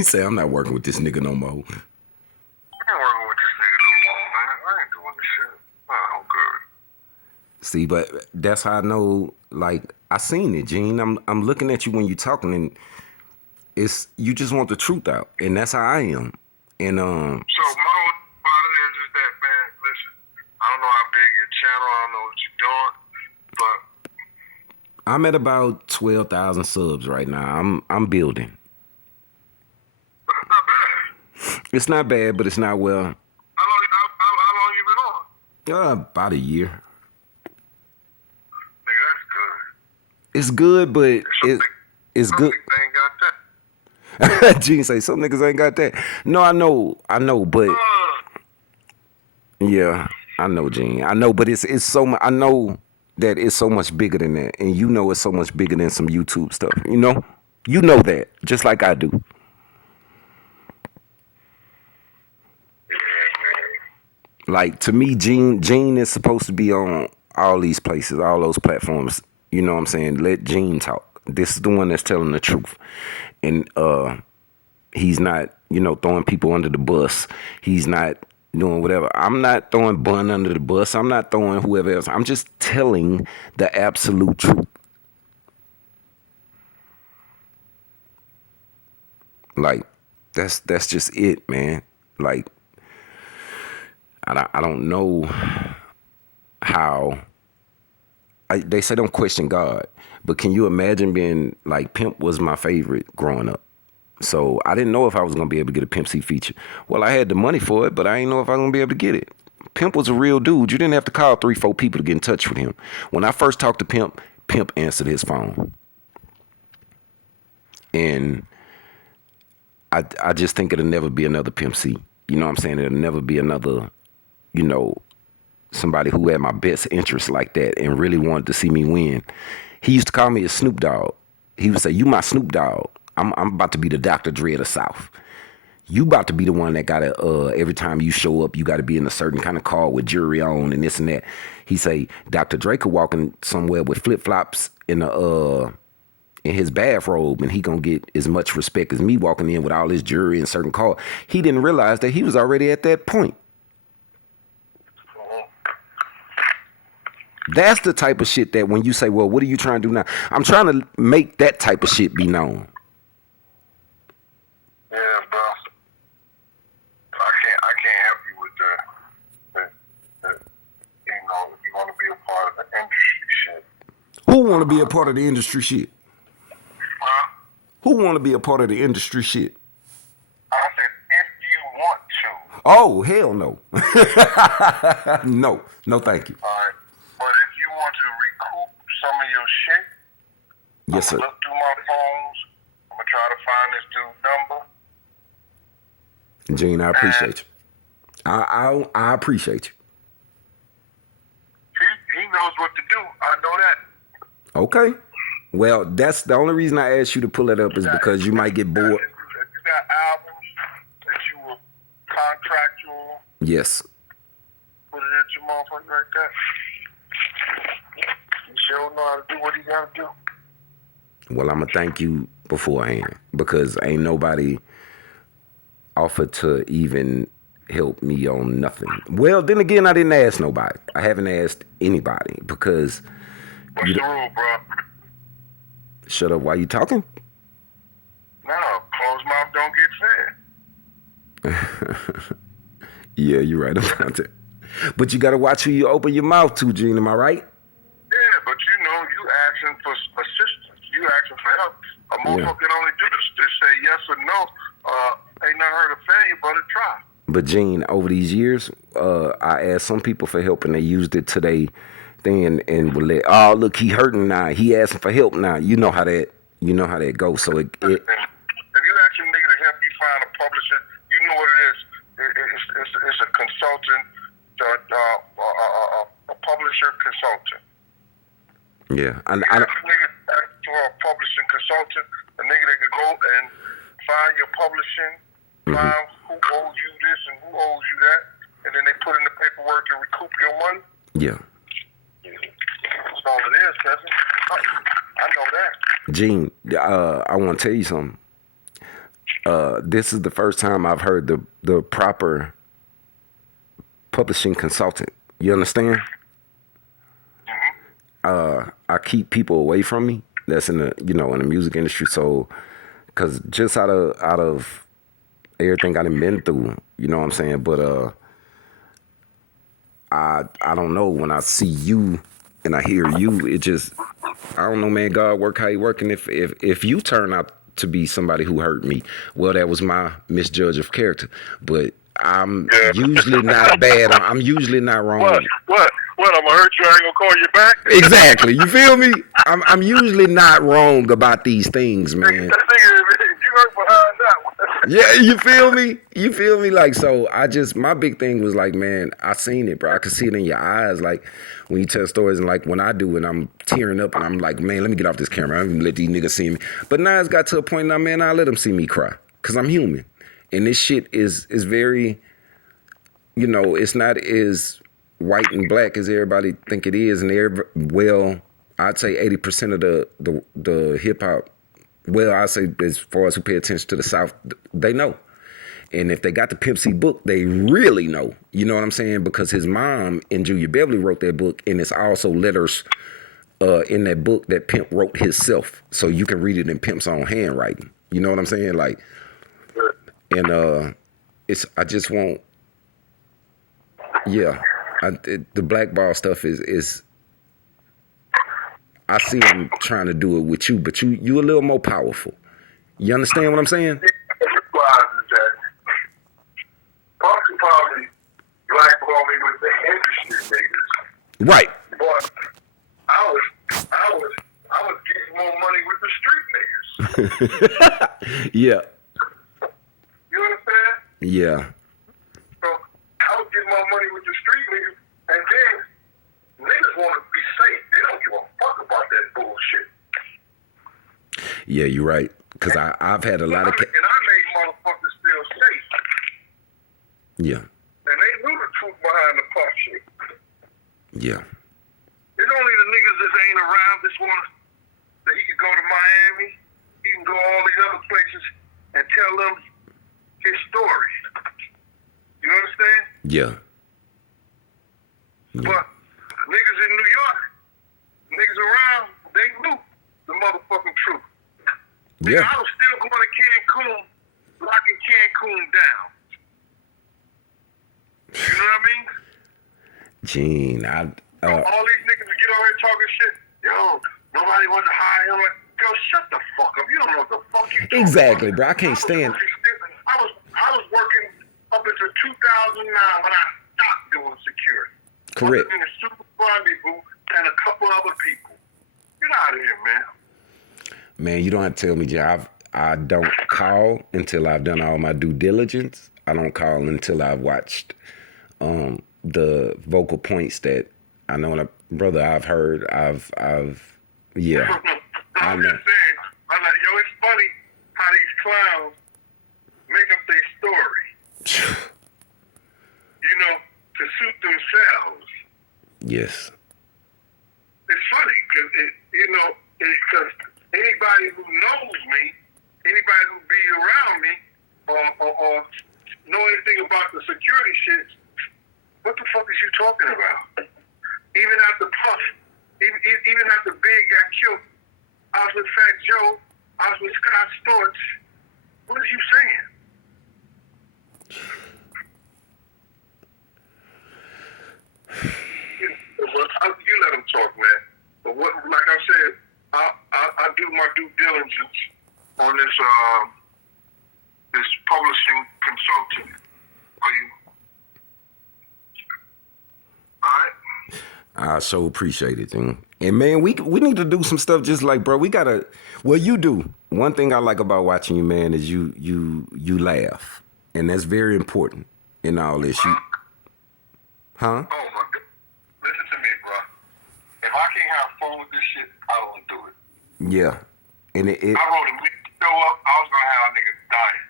He said, I'm not working with this nigga no more. I ain't working with this nigga no more, man. I ain't doing this shit. I'm good. See, but that's how I know, like, I seen it, Gene. I'm looking at you when you talking, and it's you just want the truth out, and that's how I am. And So my whole part of it is just that, man. Listen, I don't know how big your channel. I don't know what you're doing, but I'm at about 12,000 subs right now. I'm building. that's not bad. It's not bad, but it's not well. How long you been on? About a year. Nigga, that's good. It's good, but it's Some good. niggas ain't got that. Gene say some niggas ain't got that. No, I know, but yeah, I know, Gene. I know, but it's so much. I know that it's so much bigger than that, and you know it's so much bigger than some YouTube stuff. You know that just like I do. Like, to me, Gene is supposed to be on all these places, all those platforms. You know what I'm saying? Let Gene talk. This is the one that's telling the truth. And he's not, throwing people under the bus. He's not doing whatever. I'm not throwing Bun under the bus. I'm not throwing whoever else. I'm just telling the absolute truth. Like, that's just it, man. Like, I don't know how. They say don't question God, but can you imagine being like Pimp was my favorite growing up? So I didn't know if I was gonna be able to get a Pimp C feature. Well, I had the money for it, but I didn't know if I was gonna be able to get it. Pimp was a real dude. You didn't have to call 3-4 people to get in touch with him. When I first talked to Pimp, Pimp answered his phone, and I just think it'll never be another Pimp C. You know what I'm saying? It'll never be another, somebody who had my best interest like that and really wanted to see me win. He used to call me a Snoop Dogg. He would say, "You my Snoop Dogg. I'm about to be the Dr. Dre of the South. You about to be the one that gotta every time you show up, you gotta be in a certain kind of car with jewelry on and this and that." He say Dr. Dre could walk in somewhere with flip flops in his bathrobe, and he gonna get as much respect as me walking in with all his jewelry and certain car. He didn't realize that he was already at that point. That's the type of shit that when you say, well, what are you trying to do now? I'm trying to make that type of shit be known. Yeah, bro. I can't help you with the you want to be a part of the industry shit. Who want to be a part of the industry shit? Huh? Who want to be a part of the industry shit? I said if you want to. Oh, hell no. No, thank you. All right. But if you want to recoup some of your shit, Yes, sir. look through my phones. I'm gonna try to find this dude's number. Gene, I appreciate you. I appreciate you. He knows what to do. I know that. Okay. Well, that's the only reason I asked you to pull that up is because you might get bored. If you got albums that you were contractual, Yes. put it at your motherfucker like that. He sure know how to do what he gotta do. Well, I'm going to thank you beforehand because ain't nobody offered to even help me on nothing. Well, then again, I didn't ask nobody. I haven't asked anybody because... What's the rule, bro? Shut up while you talking? No, closed mouth don't get fed. Yeah, you're right about that. But you got to watch who you open your mouth to, Gene. Am I right? Yeah, but you asking for assistance. You asking for help. A motherfucker can only do this to say yes or no. Ain't nothing hurt a failure but a try. But Gene, over these years, I asked some people for help and they used it to their thing and would let, oh, look, he hurting now. He asking for help now. You know how that goes. So If you ask a nigga to help you find a publisher, you know what it is. It's a consultant, a publisher consultant. Yeah, I nigga to a publishing consultant, a nigga that could go and find your publishing, find who owes you this and who owes you that, and then they put in the paperwork to recoup your money. Yeah. That's all it is, cousin. I know that. Gene, I want to tell you something. This is the first time I've heard the proper publishing consultant. You understand? I keep people away from me that's in the in the music industry. So, cause just out of everything I done been through, you know what I'm saying. But I don't know, when I see you and I hear you, it just, I don't know, man. God work how He work, and if you turn out to be somebody who hurt me, well, that was my misjudge of character. But I'm usually not bad. I'm usually not wrong. What? I'm gonna hurt you. I ain't gonna call you back. Exactly. You feel me? I'm usually not wrong about these things, man. That nigga, you hurt behind that one. Yeah, you feel me? You feel me? Like, so my big thing was like, man, I seen it, bro. I could see it in your eyes, like when you tell stories, and like when I do, and I'm tearing up, and I'm like, man, let me get off this camera. I'm gonna let these niggas see me. But now it's got to a point now, man, I let them see me cry, cause I'm human, and this shit is very, it's not as white and black as everybody think it is, and I'd say 80% of the hip hop. Well, I say as far as who pay attention to the South, they know. And if they got the Pimp C book, they really know. You know what I'm saying? Because his mom and Julia Beverly wrote that book, and it's also letters in that book that Pimp wrote himself. So you can read it in Pimp's own handwriting. You know what I'm saying? Like, and I just want, the blackball stuff is I see him trying to do it with you, but you a little more powerful. You understand what I'm saying? Puffy probably blackballed me with the industry niggas. Right. But I was getting more money with the street niggas. Yeah. You understand? Yeah. So I was getting more money with the street niggas, and then niggas want to be safe. They don't give a fuck about that bullshit. Yeah, you're right. Because I've had a lot of... And I made motherfuckers feel safe. Yeah. And they knew the truth behind the Puff shit. Yeah. It's only the niggas that ain't around this one that he can go to Miami, he can go all these other places and tell them his story. You understand? Yeah. But niggas in New York, niggas around, they knew the motherfucking truth. Yeah. I was still going to Cancun, locking Cancun down. You know what I mean? Gene, all these niggas would get on here talking shit. Yo, nobody wanted to hire him. Like, yo, shut the fuck up. You don't know what the fuck you talking exactly, about. bro. I can't stand. I was working up until 2009 when I stopped doing security. Correct. In the Super Rendezvous and a couple other people. Get out of here, man. Man, you don't have to tell me, Jay. I don't call until I've done all my due diligence. I don't call until I've watched the vocal points that I know, brother, I've heard. Yeah. I'm just saying. I'm like, yo, it's funny how these clowns make up their story. To suit themselves. Yes. It's funny because anybody who knows me, anybody who be around me, or know anything about the security shit, what the fuck is you talking about? Even after Puff, even after Big got killed, I was with Fat Joe, I was with Scott Storch. What are you saying? You let him talk, man. But like I said, I do my due diligence on this publishing consulting. Are you? All right. I so appreciate it, dude. And man, we need to do some stuff just like, bro. We gotta. Well, you do. One thing I like about watching you, man, is you laugh, and that's very important in all this. Huh? Oh my God. Listen to me, bro. If I can't have fun with this shit, I don't do it. Yeah. And I wrote a show up, I was gonna have niggas dying.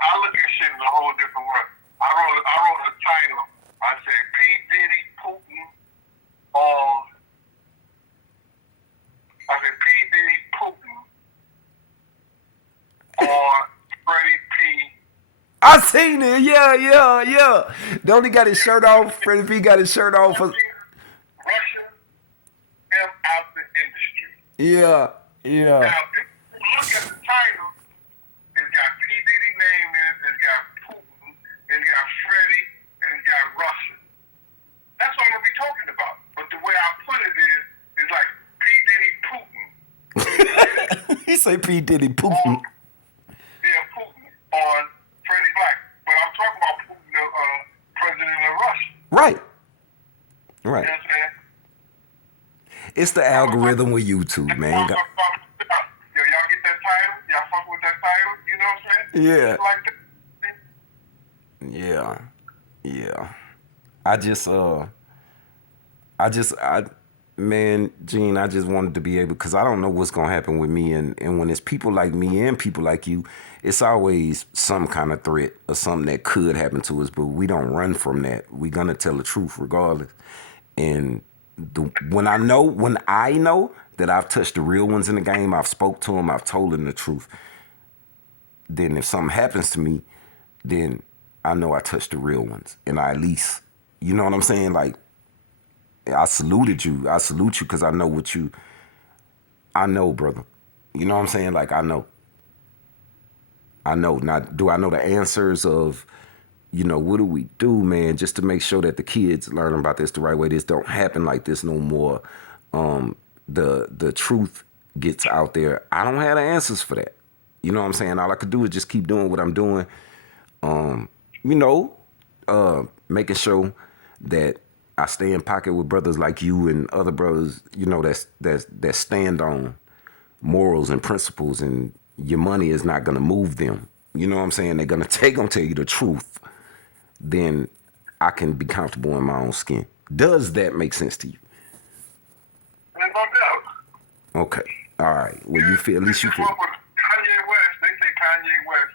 I look at shit in a whole different way. I wrote a title. I said P. Diddy Putin on. I said P. Diddy Putin seen it. Yeah. Don't he got his shirt off? Freddie P got his shirt off. Russian him out the industry. Yeah. Now, if you look at the title, it's got P. Diddy name in it, it's got Putin, it's got Freddie, and it's got Russian. That's what I'm going to be talking about. But the way I put it is, it's like P. Diddy Putin. He say P. Diddy Putin. Putin on Freddie Black. But I'm talking about Putin, the president of Russia. Right. You know what I'm saying? It's the algorithm with YouTube, man. Yo, y'all get that title? Y'all fuck with that title? You know what I'm saying? Yeah. It's like that. Man, Gene, I just wanted to be able, because I don't know what's going to happen with me. And when it's people like me and people like you, it's always some kind of threat or something that could happen to us, but we don't run from that. We're going to tell the truth regardless. And when I know that I've touched the real ones in the game, I've spoke to them, I've told them the truth, then if something happens to me, then I know I touched the real ones. And I at least, you know what I'm saying? Like, I salute you because I know I know, brother. You know what I'm saying? Like, I know. Now, do I know the answers of, what do we do, man, just to make sure that the kids learn about this the right way? This don't happen like this no more. The truth gets out there. I don't have the answers for that. You know what I'm saying? All I could do is just keep doing what I'm doing. Making sure that I stay in pocket with brothers like you and other brothers, that stand on morals and principles, and your money is not going to move them. You know what I'm saying? They're going to tell you the truth. Then I can be comfortable in my own skin. Does that make sense to you? no doubt. Okay. All right. Well, you feel, at least you feel. Kanye West, they say Kanye West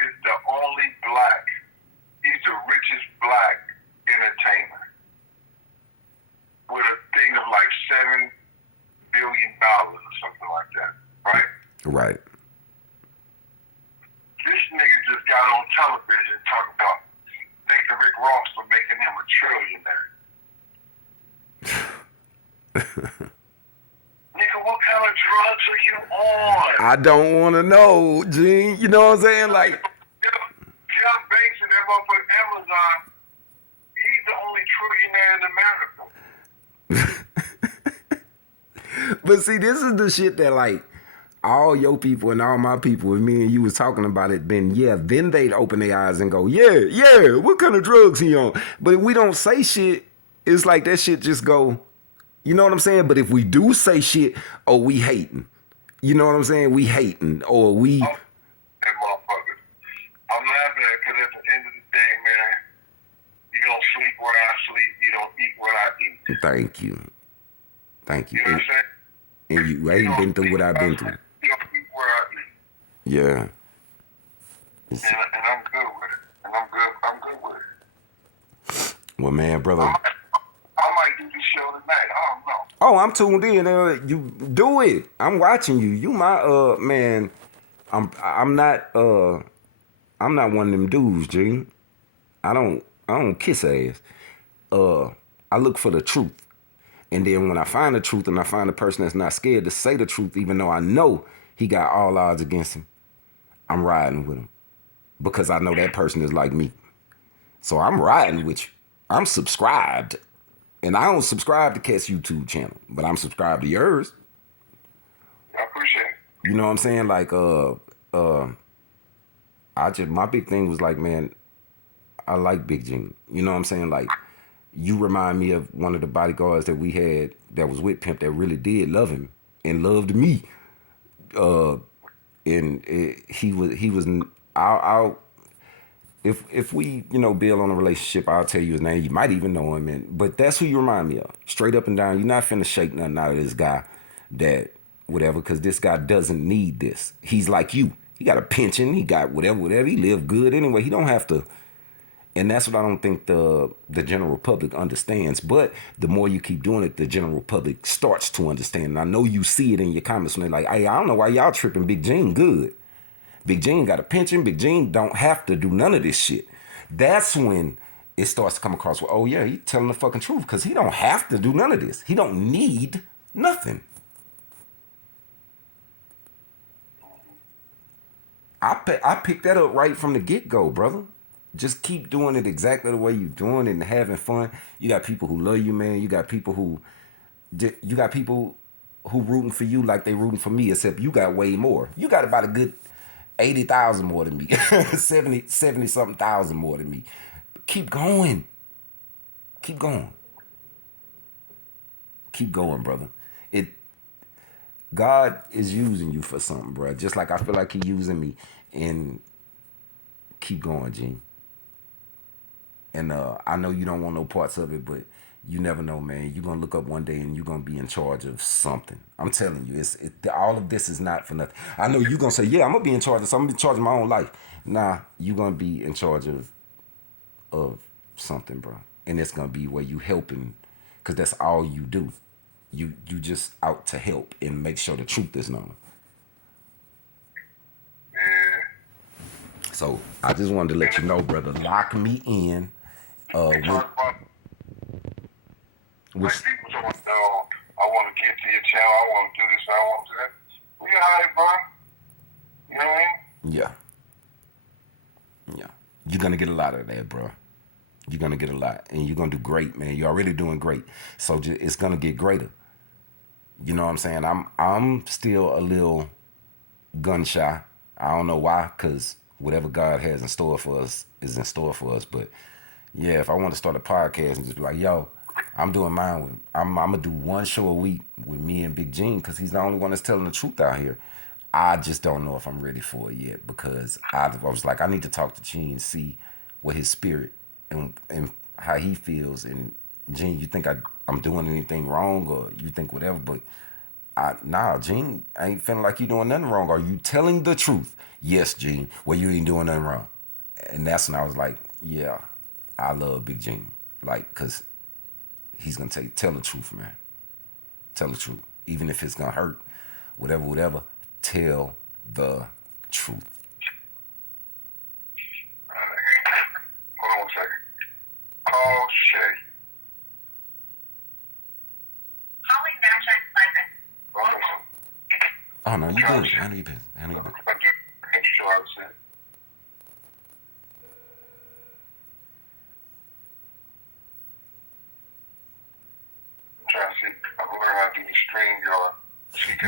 is the only black. He's the richest black entertainer with a thing of like $7 billion or something like that, right? Right. This nigga just got on television talking about thanking Rick Ross for making him a trillionaire. Nigga, what kind of drugs are you on? I don't want to know, Gene. You know what I'm saying? Like, Jeff Banks and that motherfucker Amazon, he's the only trillionaire in America. but see, this is the shit that, like, all your people and all my people, if me and you was talking about it, then they'd open their eyes and go, yeah, what kind of drugs he on? But if we don't say shit, it's like that shit just go, you know what I'm saying? But if we do say shit, we hating. You know what I'm saying? We hating, or we... That motherfucker. I'm laughing at it because at the end of the day, man, you don't sleep where I sleep, you don't eat what I eat. Thank you. You know what I'm saying? And you ain't been through what I've been through. You don't eat where I eat. Yeah. And I'm good with it. And I'm good with it. Well, man, brother. I might do this show tonight. I don't know. Oh, I'm tuned in. You do it. I'm watching you. You my man. I'm not one of them dudes, Gene. I don't kiss ass. I look for the truth. And then when I find the truth and I find a person that's not scared to say the truth, even though I know he got all odds against him, I'm riding with him. Because I know that person is like me. So I'm riding with you. I'm subscribed. And I don't subscribe to Cat's YouTube channel, but I'm subscribed to yours. I appreciate it. You know what I'm saying? Like, my big thing was like, man, I like Big Gene. You know what I'm saying? Like, you remind me of one of the bodyguards that we had that was with Pimp that really did love him and loved me. He was. If we build on a relationship, I'll tell you his name. You might even know him, but that's who you remind me of. Straight up and down. You're not finna shake nothing out of this guy, that whatever, because this guy doesn't need this. He's like you. He got a pension. He got whatever. He live good anyway. He don't have to. And that's what I don't think the general public understands. But the more you keep doing it, the general public starts to understand. And I know you see it in your comments when they're like, hey, I don't know why y'all tripping Big Gene good. Big Gene got a pension. Big Gene don't have to do none of this shit. That's when it starts to come across, well, oh yeah, he telling the fucking truth because he don't have to do none of this. He don't need nothing. I picked that up right from the get-go, brother. Just keep doing it exactly the way you're doing it and having fun. You got people who love you, man. You got people who rooting for you like they rooting for me, except you got way more. You got about a good 80,000 more than me. 70 something thousand more than me. Keep going. Keep going. Keep going, brother. God is using you for something, bro. Just like I feel like he using me. And keep going, Gene. And I know you don't want no parts of it, but you never know, man. You're going to look up one day and you're going to be in charge of something. I'm telling you, all of this is not for nothing. I know you're going to say, yeah, I'm going to be in charge of something. I'm going to be in charge of my own life. Nah, you're going to be in charge of something, bro. And it's going to be where you helping, because that's all you do. You just out to help and make sure the truth is known. So I just wanted to let you know, brother, lock me in. Like people talking about, I want to get to your channel, I want to do this, I want to do that. We all right, bro. You know what I mean? Yeah. Yeah. You're going to get a lot of that, bro. You're going to get a lot. And you're going to do great, man. You're already doing great. So it's going to get greater. You know what I'm saying? I'm still a little gun shy. I don't know why, because whatever God has in store for us is in store for us. But yeah, if I want to start a podcast and just be like, yo, I'm doing mine. I'm going to do one show a week with me and Big Gene, because he's the only one that's telling the truth out here. I just don't know if I'm ready for it yet, because I was like, I need to talk to Gene and see what his spirit and how he feels. And Gene, you think I'm doing anything wrong, or you think whatever, but nah, Gene, I ain't feeling like you doing nothing wrong. Are you telling the truth? Yes, Gene. Well, you ain't doing nothing wrong. And that's when I was like, yeah, I love Big Gene. Like, because he's going to tell the truth, man. Tell the truth. Even if it's going to hurt, whatever, tell the truth. Hold on 1 second. Call Shay. Calling Mashack Pleasant. Oh, no, you good. Handle your business. Handle your business.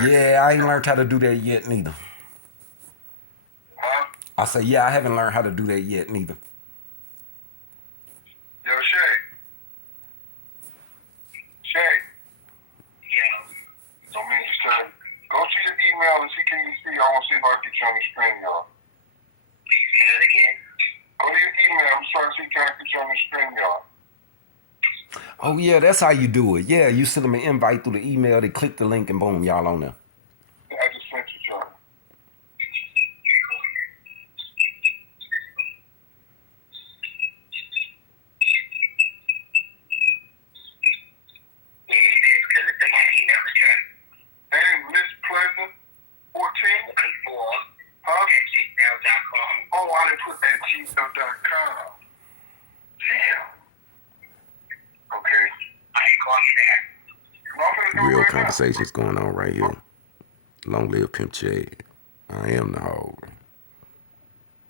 Yeah, I ain't learned how to do that yet, neither. Huh? I say, yeah, I haven't learned how to do that yet, neither. Yo, Shay. Shay. Yeah. Don't mean just tell you. Go to your email and see, can you see? I want to see if I can get you on the screen, y'all. Say that again. Go to your email. I'm trying to see, can I get you on the screen, y'all? Oh, yeah, that's how you do it. Yeah, you send them an invite through the email. They click the link and boom, y'all on there. I just sent you, y'all. Hey, Miss Pleasant, 14? Huh? Oh, I didn't put that gmail.com. Damn. Okay. I ain't calling you back. Real conversations going on right here. Long live Pimp C. I am the hog.